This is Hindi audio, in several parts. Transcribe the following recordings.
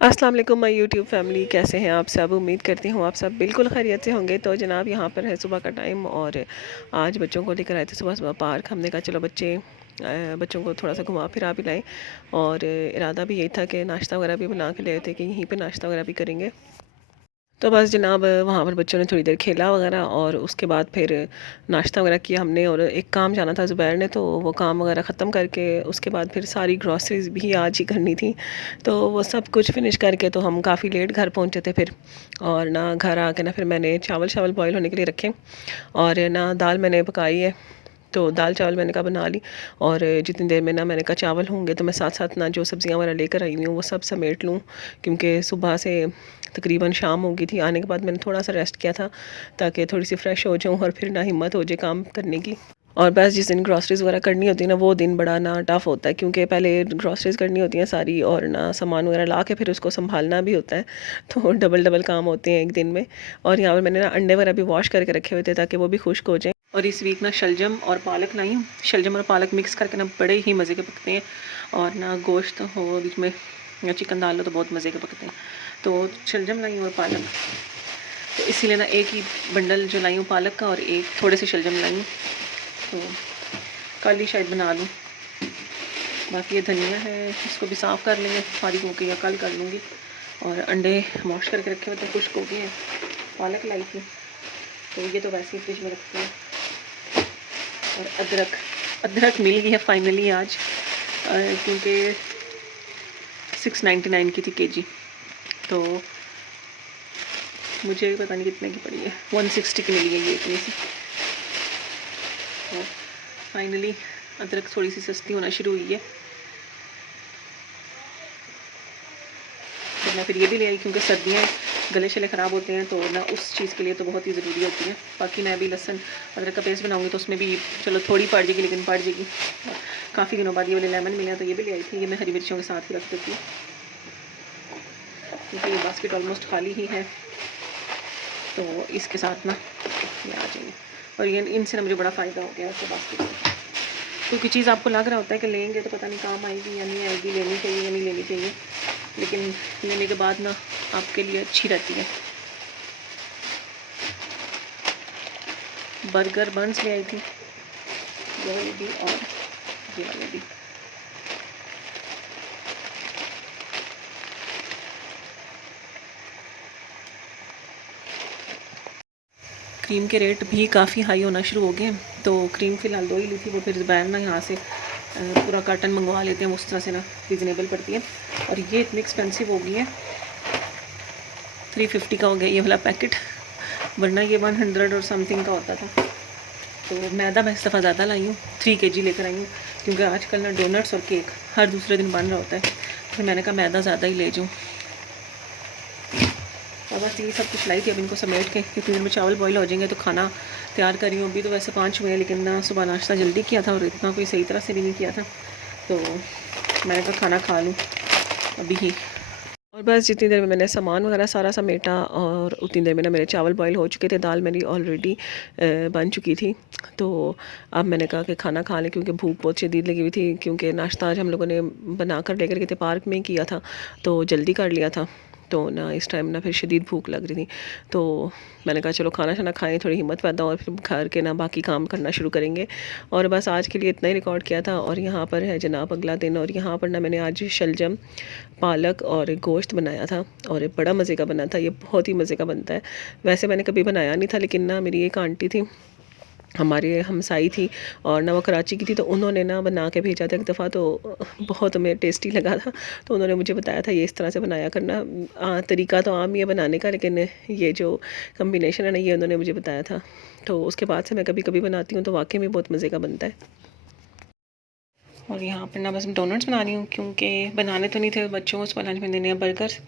अस्सलाम वालेकुम माय यूट्यूब फैमिली, कैसे हैं आप सब। उम्मीद करती हूँ आप सब बिल्कुल खैरियत से होंगे। तो जनाब यहाँ पर है सुबह का टाइम और आज बच्चों को लेकर आए थे सुबह सुबह पार्क। हमने कहा चलो बच्चों को थोड़ा सा घुमा फिरा भी लाएं और इरादा भी यही था कि नाश्ता वगैरह भी बना के ले थे कि यहीं पे नाश्ता वगैरह भी करेंगे। तो बस जनाब वहाँ पर बच्चों ने थोड़ी देर खेला वगैरह और उसके बाद फिर नाश्ता वगैरह किया हमने। और एक काम जाना था ज़ुबैर ने, तो वो काम वगैरह ख़त्म करके उसके बाद फिर सारी ग्रॉसरीज भी आज ही करनी थी। तो वो सब कुछ फिनिश करके तो हम काफ़ी लेट घर पहुँचे थे फिर। और ना घर आके ना फिर मैंने चावल शावल बॉयल होने के लिए रखे और ना दाल मैंने पकाई है। तो दाल चावल मैंने कहा बना ली। और जितनी देर में ना मैंने कहा चावल होंगे तो मैं साथ साथ ना जो सब्ज़ियाँ वगैरह लेकर आई हुई हूँ वो सब समेट लूँ, क्योंकि सुबह से तकरीबन शाम हो गई थी। आने के बाद मैंने थोड़ा सा रेस्ट किया था ताकि थोड़ी सी फ्रेश हो जाऊँ और फिर ना हिम्मत हो जाए काम करने की। और बस जिस दिन ग्रॉसरीज़ वगैरह करनी होती है ना वो दिन बड़ा ना टफ़ होता है, क्योंकि पहले ग्रॉसरीज़ करनी होती हैं सारी और ना सामान वगैरह ला के फिर उसको संभालना भी होता है। तो डबल डबल काम होते हैं एक दिन में। और यहाँ पर मैंने ना अंडे वगैरह भी वॉश करके रखे हुए थे ताकि वो भी खुश्क हो जाए। और इस वीक ना शलजम और पालक लाई हूँ। शलजम और पालक मिक्स करके ना बड़े ही मज़े के पकते हैं। और ना गोश्त हो बीच में या चिकन डाल लो तो बहुत मज़े के पकते हैं। तो शलजम लाई हूँ और पालक, तो इसीलिए ना एक ही बंडल जो लाई हूँ पालक का और एक थोड़े से शलजम लाई हूँ। तो कल ही शायद बना लूँ। बाकी ये धनिया है, इसको भी साफ़ कर लेंगे फारिग होकर या कल कर लूँगी। और अंडे वॉश करके रखे हुए थे, खुश्क हो गए हैं। पालक लाई थी तो ये तो वैसे ही फ्रिज में रखते हैं। और अदरक अदरक मिल गई है फाइनली आज, क्योंकि 699 की थी केजी। तो मुझे पता नहीं कितने की पड़ी है, 160 की मिली है ये इतनी सी। तो फाइनली अदरक थोड़ी सी सस्ती होना शुरू हुई है। तो मैं फिर ये भी ले आई क्योंकि सर्दियाँ गले शले ख़राब होते हैं, तो ना उस चीज़ के लिए तो बहुत ही ज़रूरी होती है। बाकी मैं भी लहसुन अदरक का पेस्ट बनाऊंगी तो उसमें भी चलो थोड़ी पड़ जाएगी लेकिन पड़ जाएगी। काफ़ी दिनों बाद ये वाले लेमन मिले तो ये भी ले आई थी। ये मैं हरी मिर्चियों के साथ ही रख देती हूँ क्योंकि ये बास्केट ऑलमोस्ट खाली ही है, तो इसके साथ ना ये आ जाएंगे। और ये इनसे ना मुझे बड़ा फ़ायदा हो गया उसके बास्केट से। क्योंकि चीज़ आपको लग रहा होता है कि लेंगे तो पता नहीं काम आएगी या नहीं आएगी, लेनी चाहिए या नहीं लेनी चाहिए, लेकिन लेने के बाद ना आपके लिए अच्छी रहती है। बर्गर बंस ले आई थी, ये वाले भी और ये वाले भी। क्रीम के रेट भी काफ़ी हाई होना शुरू हो गए, तो क्रीम फ़िलहाल 2 ही ली थी। वो फिर ज़ुबैर ना यहाँ से पूरा कार्टन मंगवा लेते हैं, उस तरह से ना रीज़नेबल पड़ती है। और ये इतनी एक्सपेंसिव हो गई है, 350 का हो गया ये वाला पैकेट, वरना ये 100 और समथिंग का होता था। तो मैदा मैं इस दफ़ा ज़्यादा लाई हूँ, 3 kg लेकर आई हूँ, क्योंकि आजकल ना डोनट्स और केक हर दूसरे दिन बन रहा होता है। फिर मैंने कहा मैदा ज़्यादा ही ले जाऊँ। और बस ये सब कुछ लाई थी। अब इनको समेट के इतनी देर में चावल बॉईल हो जाएंगे तो खाना तैयार करी हूँ। अभी तो वैसे 5 हुए हैं, लेकिन ना सुबह नाश्ता जल्दी किया था और इतना कोई सही तरह से भी नहीं किया था, तो मैंने कहा खाना खा लूँ अभी ही। और बस जितनी देर में मैंने सामान वगैरह सारा समेटा और उतनी देर में ना मेरे चावल बॉईल हो चुके थे, दाल मेरी ऑलरेडी बन चुकी थी। तो अब मैंने कहा कि खाना खा लें, क्योंकि भूख बहुत शदीद लगी हुई थी, क्योंकि नाश्ता आज हम लोगों ने बना कर लेकर गए थे, पार्क में किया था तो जल्दी कर लिया था। तो ना इस टाइम ना फिर शदीद भूख लग रही थी, तो मैंने कहा चलो खाना शाना खाएं, थोड़ी हिम्मत पैदा हो, और फिर घर के ना बाकी काम करना शुरू करेंगे। और बस आज के लिए इतना ही रिकॉर्ड किया था। और यहाँ पर है जनाब अगला दिन, और यहाँ पर ना मैंने आज शलजम पालक और गोश्त बनाया था और ये बड़ा मज़े का बना था। ये बहुत ही मज़े का बनता है। वैसे मैंने कभी बनाया नहीं था, लेकिन ना मेरी एक आंटी थी, हमारे हमसाई थी, और ना वो कराची की थी, तो उन्होंने ना बना के भेजा था एक दफ़ा, तो बहुत हमें टेस्टी लगा था। तो उन्होंने मुझे बताया था ये इस तरह से बनाया करना। तरीका तो आम ही है बनाने का, लेकिन ये जो कम्बिनेशन है ना ये उन्होंने मुझे बताया था। तो उसके बाद से मैं कभी कभी बनाती हूँ तो वाकई में बहुत मज़े का बनता है। और यहाँ पर ना बस मैं डोनट्स बना रही हूँ, क्योंकि बनाने तो नहीं थे बच्चों को सुबह लंच में देने हैं बर्गर्स,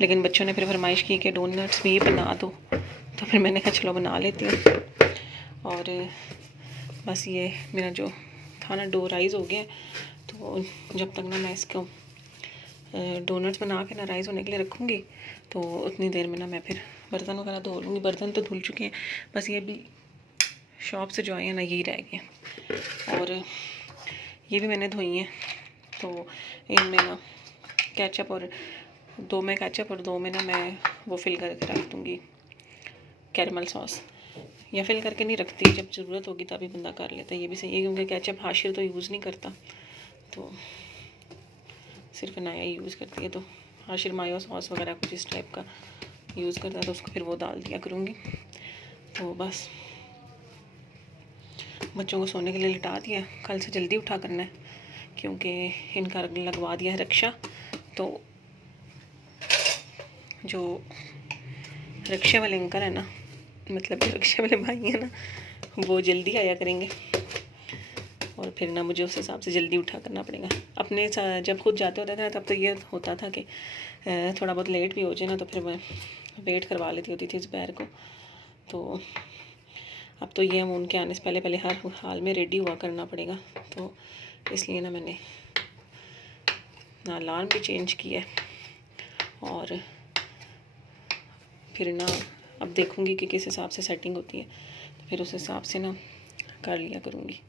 लेकिन बच्चों ने फिर फरमाइश की कि डोनट्स भी बना दो, तो फिर मैंने कहा चलो बना लेती हूँ। और बस ये मेरा जो था ना डो राइज़ हो गया, तो जब तक ना मैं इसको डोनट्स बना के ना राइज़ होने के लिए रखूँगी, तो उतनी देर में ना मैं फिर बर्तन वगैरह धो लूँगी। बर्तन तो धुल चुके हैं, बस ये भी शॉप से जो आए हैं ना यही रह गए। और ये भी मैंने धोई हैं, तो इनमें ना केचप और 2 में केचप और 2 में ना मैं वो फिल करके रख दूँगी कैरमल सॉस, या फिल करके नहीं रखती, जब ज़रूरत होगी तभी बंदा कर लेता है। ये भी सही है क्योंकि केचप हाशिर तो यूज़ नहीं करता, तो सिर्फ नया यूज़ करती है। तो हाशिर मायो सॉस वगैरह कुछ इस टाइप का यूज़ करता है, तो उसको फिर वो डाल दिया करूँगी। तो बस बच्चों को सोने के लिए लिटा दिया, कल से जल्दी उठा करना है क्योंकि इनका लगवा दिया है रक्षा। तो जो रिक्शे वाले अंकल है ना, मतलब जो रिक्शे वाले भाई हैं ना, वो जल्दी आया करेंगे और फिर ना मुझे उस हिसाब से जल्दी उठा करना पड़ेगा। अपने जब खुद जाते होते थे ना, तब तो ये होता था कि थोड़ा बहुत लेट भी हो जाए ना तो फिर मैं वेट करवा लेती होती थी दोपहर को। तो अब तो ये हम उनके आने से पहले पहले हर हाल में रेडी हुआ करना पड़ेगा, तो इसलिए ना मैंने ना अलार्म भी चेंज किया है और फिर ना अब देखूँगी कि किस हिसाब से सेटिंग होती है, तो फिर उस हिसाब से ना कर लिया करूँगी,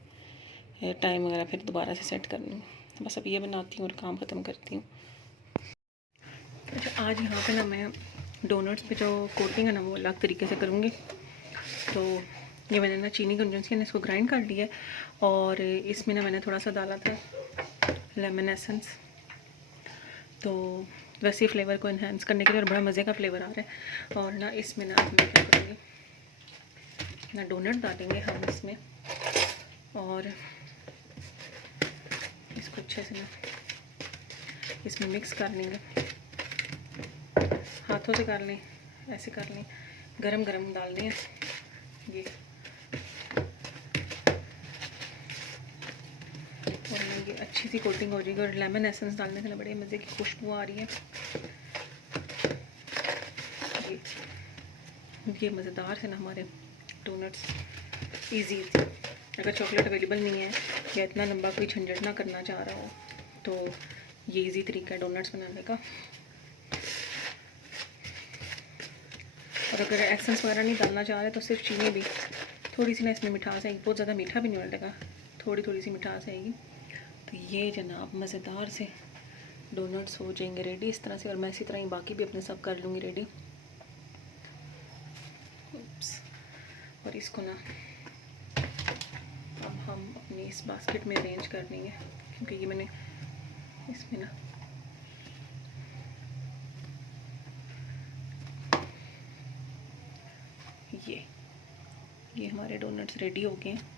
टाइम वगैरह फिर दोबारा से सेट कर लूँगी। बस अब ये बनाती हूँ और काम ख़त्म करती हूँ। अच्छा, आज यहाँ पे ना मैं डोनट्स पे जो कोटिंग है ना वो अलग तरीके से करूँगी। तो ये मैंने ना चीनी गुंजन से इसको ग्राइंड कर लिया है और इसमें ना मैंने थोड़ा सा डाला था लेमन एसेंस, तो वैसे ही फ्लेवर को इन्हेंस करने के लिए, और बड़ा मज़े का फ्लेवर आ रहा है। और ना इसमें ना मैं क्या करूँगी, ना डोनट डालेंगे हम इसमें और इसको अच्छे से ना इसमें मिक्स कर लेंगे, हाथों से कर लें, ऐसे कर लें, गरम गरम डालने हैं ये। और ये अच्छी सी कोटिंग हो जाएगी और लेमन एसेंस डालने से ना बड़े मज़े की खुशबू आ रही है। ये मज़ेदार से ना हमारे डोनट्स इजी थे। अगर चॉकलेट अवेलेबल नहीं है या इतना लंबा कोई झंझट ना करना चाह रहा हो तो ये इजी तरीका है डोनट्स बनाने का। और अगर एसेंस वगैरह नहीं डालना चाह रहे तो सिर्फ चीनी भी थोड़ी सी ना इसमें मिठास आएगी, बहुत ज़्यादा मीठा भी नहीं लगेगा, थोड़ी थोड़ी सी मिठास आएगी। तो ये जनाब मज़ेदार से डोनट्स हो जाएंगे रेडी इस तरह से, और मैं इसी तरह ही बाकी भी अपने सब कर लूँगी रेडी। और इसको ना अब हम अपनी इस बास्केट में अरेंज कर लेंगे क्योंकि ये मैंने इसमें ना ये हमारे डोनट्स रेडी हो गए हैं।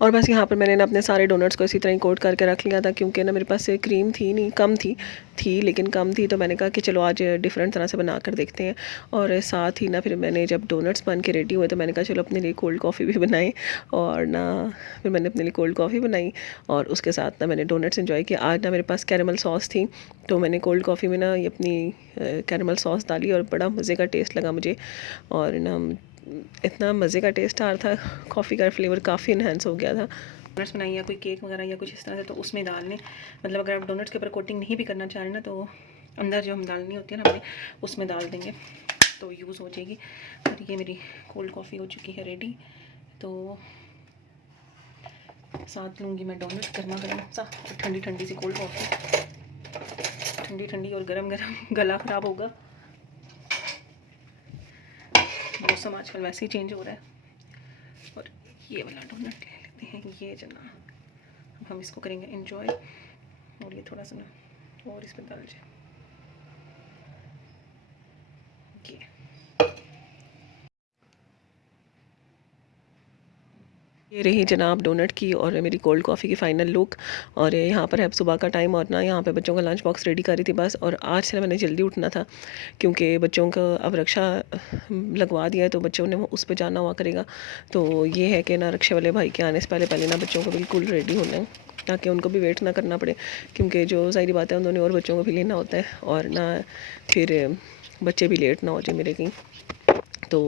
और बस यहाँ पर मैंने ना अपने सारे डोनट्स को इसी तरह ही कोट करके रख लिया था क्योंकि ना मेरे पास क्रीम थी नहीं, कम थी लेकिन कम थी, तो मैंने कहा कि चलो आज डिफरेंट तरह से बना कर देखते हैं। और साथ ही ना फिर मैंने जब डोनट्स बन के रेडी हुए तो मैंने कहा चलो अपने लिए कोल्ड कॉफ़ी भी बनाएं, और ना फिर मैंने अपने लिए कोल्ड कॉफ़ी बनाई और उसके साथ ना मैंने डोनट्स इन्जॉय किया। आज ना मेरे पास कैरमल सॉस थी तो मैंने कोल्ड कॉफ़ी में ना ये अपनी कैरमल सॉस डाली और बड़ा मज़े का टेस्ट लगा मुझे, और ना इतना मज़े का टेस्ट आ रहा था, कॉफ़ी का फ्लेवर काफ़ी इन्हेंस हो गया था। डोनट्स बनाई या कोई केक वगैरह या कुछ इस तरह से तो उसमें डालने, मतलब अगर आप डोनट्स के ऊपर कोटिंग नहीं भी करना चाह रहे ना तो अंदर जो हम डालनी होती है ना अपने उसमें डाल देंगे तो यूज़ हो जाएगी। और ये मेरी कोल्ड कॉफ़ी हो चुकी है रेडी, तो साथ लूँगी मैं डोनट गर्मा गर्म सा और ठंडी ठंडी सी कोल्ड कॉफ़ी, ठंडी ठंडी और गरम गरम गला ख़राब होगा, मौसम आजकल वैसे ही चेंज हो रहा है। और ये वाला डोनट ले लेते हैं ये जना, अब हम इसको करेंगे एंजॉय। और ये थोड़ा सा ना और इस पर डाल जाए ये रही जनाब डोनट की और मेरी कोल्ड कॉफ़ी की फ़ाइनल लुक। और यहाँ पर है अब सुबह का टाइम और ना यहाँ पे बच्चों का लंच बॉक्स रेडी कर रही थी बस। और आज से मैंने जल्दी उठना था क्योंकि बच्चों का अब रक्षा लगवा दिया है तो बच्चों ने उस पर जाना हुआ करेगा। तो ये है कि ना रक्षा वाले भाई के आने से पहले पहले ना बच्चों को बिल्कुल रेडी होना है ताकि उनको भी वेट ना करना पड़े, क्योंकि जो सारी बातें उन्होंने और बच्चों को भी लेना होता है और ना फिर बच्चे भी लेट ना हो जाए मेरे कहीं। तो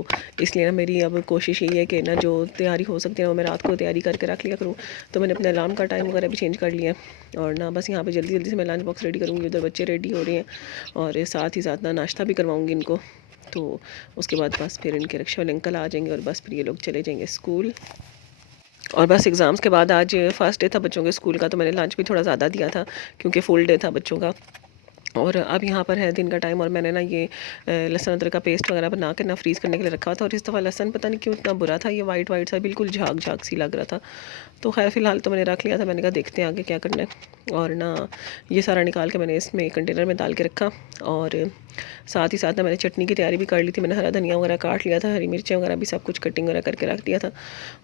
इसलिए ना मेरी अब कोशिश यही है कि ना जो तैयारी हो सकती है वो मैं रात को तैयारी करके रख लिया करूँ। तो मैंने अपने अलार्म का टाइम वगैरह भी चेंज कर लिया है और ना बस यहाँ पे जल्दी जल्दी से मैं लंच बॉक्स रेडी करूँगी। उधर बच्चे रेडी हो रहे हैं और साथ ही साथ ना नाश्ता भी करवाऊँगी इनको। तो उसके बाद बस फिर इनके रिक्शा वाले अंकल आ जाएंगे और बस फिर ये लोग चले जाएंगे स्कूल। और बस एग्ज़ाम्स के बाद आज फर्स्ट डे था बच्चों के स्कूल का, तो मैंने लंच भी थोड़ा ज़्यादा दिया था क्योंकि फुल डे था बच्चों का। और अब यहाँ पर है दिन का टाइम और मैंने ना ये लहसुन अदरक का पेस्ट वगैरह बना के ना फ्रीज़ करने के लिए रखा था। और इस दफ़ा लहसुन पता नहीं क्यों इतना बुरा था, ये वाइट वाइट सा बिल्कुल झाग झाग सी लग रहा था। तो खैर फ़िलहाल तो मैंने रख लिया था, मैंने कहा देखते हैं आगे क्या करना है। और ना ये सारा निकाल के मैंने इसमें कंटेनर में डाल के रखा। और साथ ही साथ ना मैंने चटनी की तैयारी भी कर ली थी। मैंने हरा धनिया वगैरह काट लिया था, हरी मिर्चें वगैरह भी सब कुछ कटिंग वगैरह करके रख दिया था।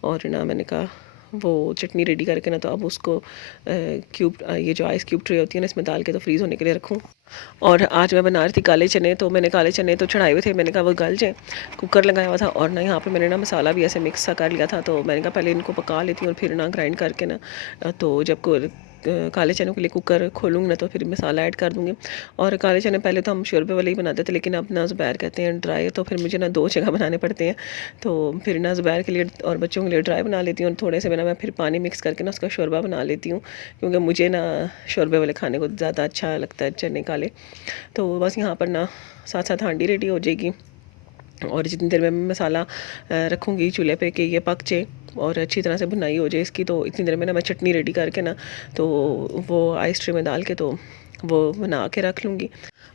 और ना मैंने कहा वो चटनी रेडी करके ना तो अब उसको क्यूब ये जो आइस क्यूब ट्रे होती है ना इसमें डाल के तो फ्रीज़ होने के लिए रखूँ। और आज मैं बना रही थी काले चने, तो मैंने काले चने तो चढ़ाए हुए थे, मैंने कहा वो गल जाए, कुकर लगाया हुआ था। और ना यहाँ पे मैंने ना मसाला भी ऐसे मिक्स सा कर लिया था, तो मैंने कहा पहले इनको पका लेती हूँ और फिर ना ग्राइंड करके ना तो जब काले चनों के लिए कुकर खोलूँगी ना तो फिर मसाला ऐड कर दूँगी। और काले चने पहले तो हम शोरबे वाले ही बनाते थे, लेकिन अब ना ज़ुबैर कहते हैं ड्राई, तो फिर मुझे ना 2 जगह बनाने पड़ते हैं। तो फिर ना ज़ुबैर के लिए और बच्चों के लिए ड्राई बना लेती हूँ और थोड़े से मैं फिर पानी मिक्स करके ना उसका शोरबा बना लेती हूँ, क्योंकि मुझे ना शोरबे वाले खाने को ज़्यादा अच्छा लगता है चने काले। तो बस यहाँ पर ना साथ साथ हांडी रेडी हो जाएगी। और जितनी देर में मैं मसाला रखूँगी चूल्हे पे कि ये पक जाए और अच्छी तरह से भुनाई हो जाए इसकी, तो इतनी देर में ना मैं चटनी रेडी करके ना तो वो आइस ट्रे में डाल के तो वो बना के रख लूँगी।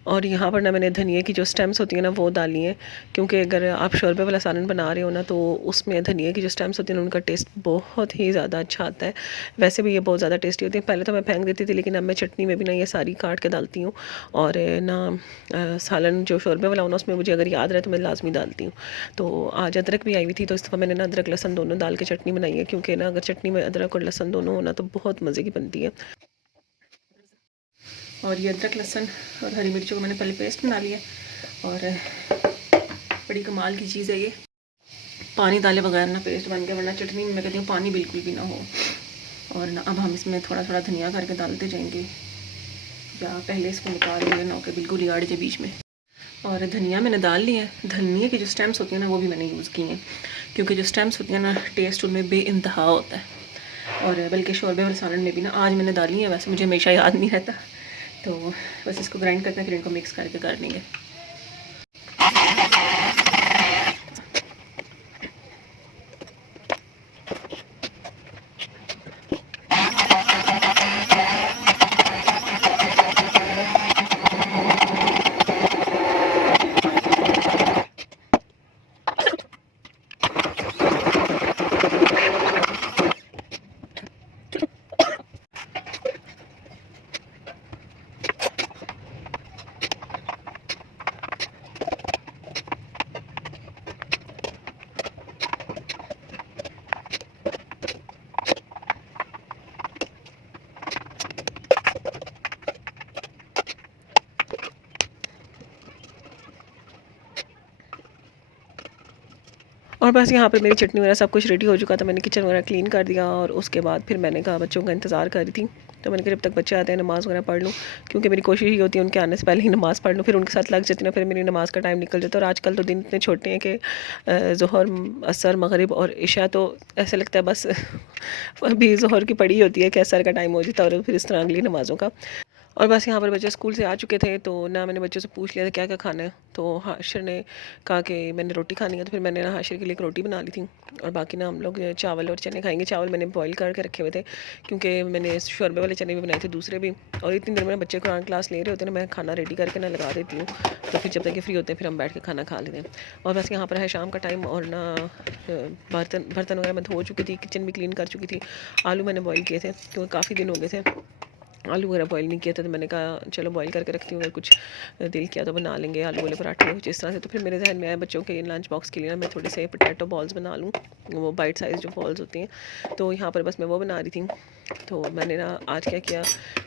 और यहाँ पर ना मैंने धनिए की जो स्टेम्स होती हैं ना वो डाली हैं, क्योंकि अगर आप शोरबे वाला सालन बना रहे हो ना तो उसमें धनिए की जो स्टेम्स होती हैं उनका टेस्ट बहुत ही ज़्यादा अच्छा आता है। वैसे भी ये बहुत ज़्यादा टेस्टी होती है। पहले तो मैं फेंक देती थी, लेकिन अब मैं चटनी में भी ना ये सारी काट के डालती हूँ। और ना सालन जो शोरबे वाला होना उसमें मुझे अगर याद रहे तो मैं लाजमी डालती हूँ। तो आज अदरक भी आई हुई थी, तो इस दफ़ा मैंने ना अदरक लहसुन दोनों डाल के चटनी बनाई है, क्योंकि ना अगर चटनी में अदरक और लहसुन दोनों होना तो बहुत मज़े की बनती है। और ये अदरक लहसुन और हरी मिर्चों को मैंने पहले पेस्ट बना लिया, और बड़ी कमाल की चीज़ है ये, पानी डाले बगैर ना पेस्ट बन गया, वरना चटनी में मैं कहती हूँ पानी बिल्कुल भी ना हो। और ना अब हम इसमें थोड़ा थोड़ा धनिया करके डालते जाएंगे, या पहले इसको निकाल लिया ना, कि बिल्कुल गाड़ जाए बीच में। और धनिया मैंने डाल लिया है। धनिया की जो स्टेम्स होती हैं ना वो भी मैंने यूज़ की हैं, क्योंकि जो स्टेम्स होती हैं ना टेस्ट उनमें बेइंतहा होता है। और बल्कि शोरबे वाले सालन में भी ना आज मैंने डाली है, वैसे मुझे हमेशा याद नहीं रहता, तो बस इसको ग्राइंड करते हैं फिर इनको मिक्स करके कर लेंगे। और बस यहाँ पे मेरी चटनी वगैरह सब कुछ रेडी हो चुका था। मैंने किचन वगैरह क्लीन कर दिया, और उसके बाद फिर मैंने कहा बच्चों का इंतज़ार कर रही थी, तो मैंने कहा जब तक बच्चे आते हैं नमाज़ वगैरह पढ़ लूँ, क्योंकि मेरी कोशिश ही होती है उनके आने से पहले ही नमाज़ पढ़ लूँ, फिर उनके साथ लग जाती ना, फिर मेरी नमाज़ का टाइम निकल जाता है। और आजकल तो दिन इतने छोटे हैं कि ज़ोहर असर मगरिब और इशा तो ऐसे लगता है बस अभी ज़ोहर की पढ़ी होती है कि असर का टाइम हो जाता है, और फिर इस तरह अगली नमाज़ों का। और बस यहाँ पर बच्चे स्कूल से आ चुके थे, तो ना मैंने बच्चों से पूछ लिया था क्या क्या खाना है, तो हाशिर ने कहा कि मैंने रोटी खानी है, तो फिर मैंने ना हाशिर के लिए एक रोटी बना ली थी। और बाकी ना हम लोग चावल और चने खाएंगे। चावल मैंने बॉईल करके रखे हुए थे, क्योंकि मैंने शोरबे वाले चने भी बनाए थे दूसरे भी। और इतनी देर में बच्चे कुरान क्लास ले रहे होते हैं ना, मैं खाना रेडी करके ना लगा देती हूँ, तो फिर जब तक ये फ्री होते हैं फिर हम बैठ के खाना खा लेते हैं। और बस यहाँ पर है शाम का टाइम, और ना बर्तन बर्तन वगैरह मैं धो चुकी थी, किचन भी क्लीन कर चुकी थी। आलू मैंने बॉईल किए थे, क्योंकि काफ़ी दिन हो गए थे आलू वगैरह बॉईल नहीं किया था, तो मैंने कहा चलो बॉईल करके रखती हूँ, अगर कुछ दिल किया तो बना लेंगे आलू वाले पराठे कुछ इस तरह से। तो फिर मेरे जहन में आया बच्चों के लंच बॉक्स के लिए ना मैं थोड़े से पोटैटो बॉल्स बना लूँ, वो बाइट साइज़ जो बॉल्स होती हैं, तो यहाँ पर बस मैं वो बना रही थी। तो मैंने ना आज क्या किया,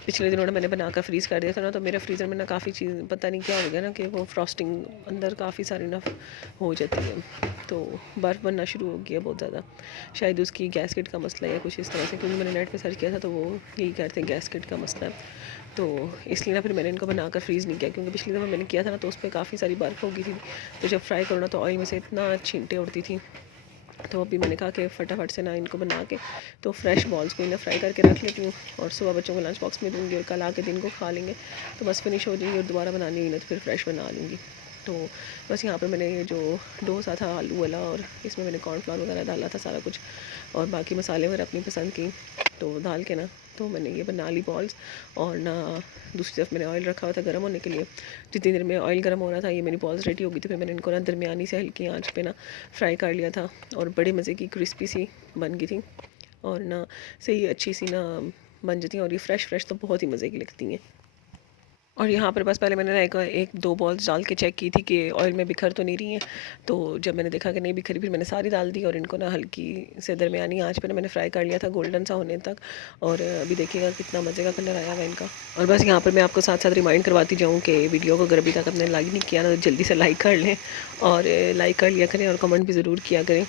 पिछले दिनों ने मैंने बनाकर फ्रीज़ कर दिया था ना, तो मेरे फ्रीज़र में ना काफ़ी चीज़ पता नहीं क्या हो गया ना, कि वो फ्रॉस्टिंग अंदर काफ़ी सारी ना हो जाती है, तो बर्फ़ बनना शुरू हो गया बहुत ज़्यादा। शायद उसकी गैसकेट का मसला है कुछ इस तरह से, क्योंकि मैंने नेट पे सर्च किया था तो वो यही कहते हैं गैसकेट का मसला है। तो इसलिए ना फिर मैंने इनको बनाकर फ्रीज़ नहीं किया, क्योंकि पिछली दफ़ा मैंने किया था ना तो उस पर काफ़ी सारी बर्फ़ हो गई थी, तो जब फ्राई करो ना तो ऑयल में से इतना छींटे उड़ती थी। तो अभी मैंने कहा कि फटाफट से ना इनको बना के तो फ्रेश बॉल्स को इन्हें फ्राई करके रख लेती हूँ, और सुबह बच्चों को लंच बॉक्स में दूँगी, और कल आके दिन को खा लेंगे, तो बस फिनिश हो जाएंगी। और दोबारा बनानी हुई ना तो फिर फ्रेश बना लूँगी। तो बस यहाँ पर मैंने ये जो डो सा था आलू वाला, और इसमें मैंने कॉर्नफ्लावर वगैरह डाला था सारा कुछ, और बाकी मसाले वगैरह अपनी पसंद की तो डाल के ना, तो मैंने ये बना ली बॉल्स। और ना दूसरी तरफ मैंने ऑयल रखा हुआ था गर्म होने के लिए। जितनी देर में ऑयल गर्म हो रहा था ये मेरी बॉल्स रेडी हो गई थी। फिर मैंने इनको ना दरमियानी से हल्की आंच पे ना फ्राई कर लिया था, और बड़े मज़े की क्रिस्पी सी बन गई थी, और ना सही अच्छी सी ना बन जाती हैं, और ये फ्रेश तो बहुत ही मज़े की लगती हैं। और यहाँ पर बस पहले मैंने ना एक दो बॉल्स डाल के चेक की थी कि ऑयल में बिखर तो नहीं रही हैं। तो जब मैंने देखा कि नहीं बिखरी, फिर मैंने सारी डाल दी, और इनको ना हल्की से दरमियानी आंच पे ना मैंने फ्राई कर लिया था गोल्डन सा होने तक। और अभी देखिएगा कितना मज़े का कलर आया हुआ है इनका। और बस यहाँ पर मैं आपको साथ साथ रिमाइंड करवाती जाऊँ कि वीडियो को अगर अभी तक आपने लाइक नहीं किया ना, तो जल्दी से लाइक कर लें, और लाइक कर लिया करें, और कमेंट भी ज़रूर किया करें।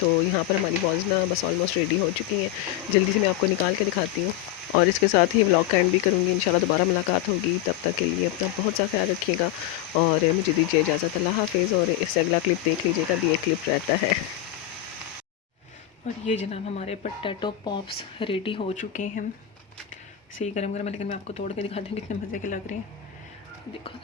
तो यहाँ पर हमारी बॉल्स ना बस ऑलमोस्ट रेडी हो चुकी हैं। जल्दी से मैं आपको निकाल के दिखाती हूँ, और इसके साथ ही व्लॉग का एंड भी करूँगी। इंशाल्लाह दोबारा मुलाकात होगी, तब तक के लिए अपना बहुत सा ख्याल रखिएगा, और मुझे दीजिए इजाज़त। अल्लाह हाफिज़। और इससे अगला क्लिप देख लीजिएगा, भी एक क्लिप रहता है। और ये जनाब हमारे पोटैटो पॉप्स रेडी हो चुके हैं, सही गरम गरम है, लेकिन मैं आपको तोड़ के दिखाती हूँ कितने मज़े के लग रहे हैं। देखो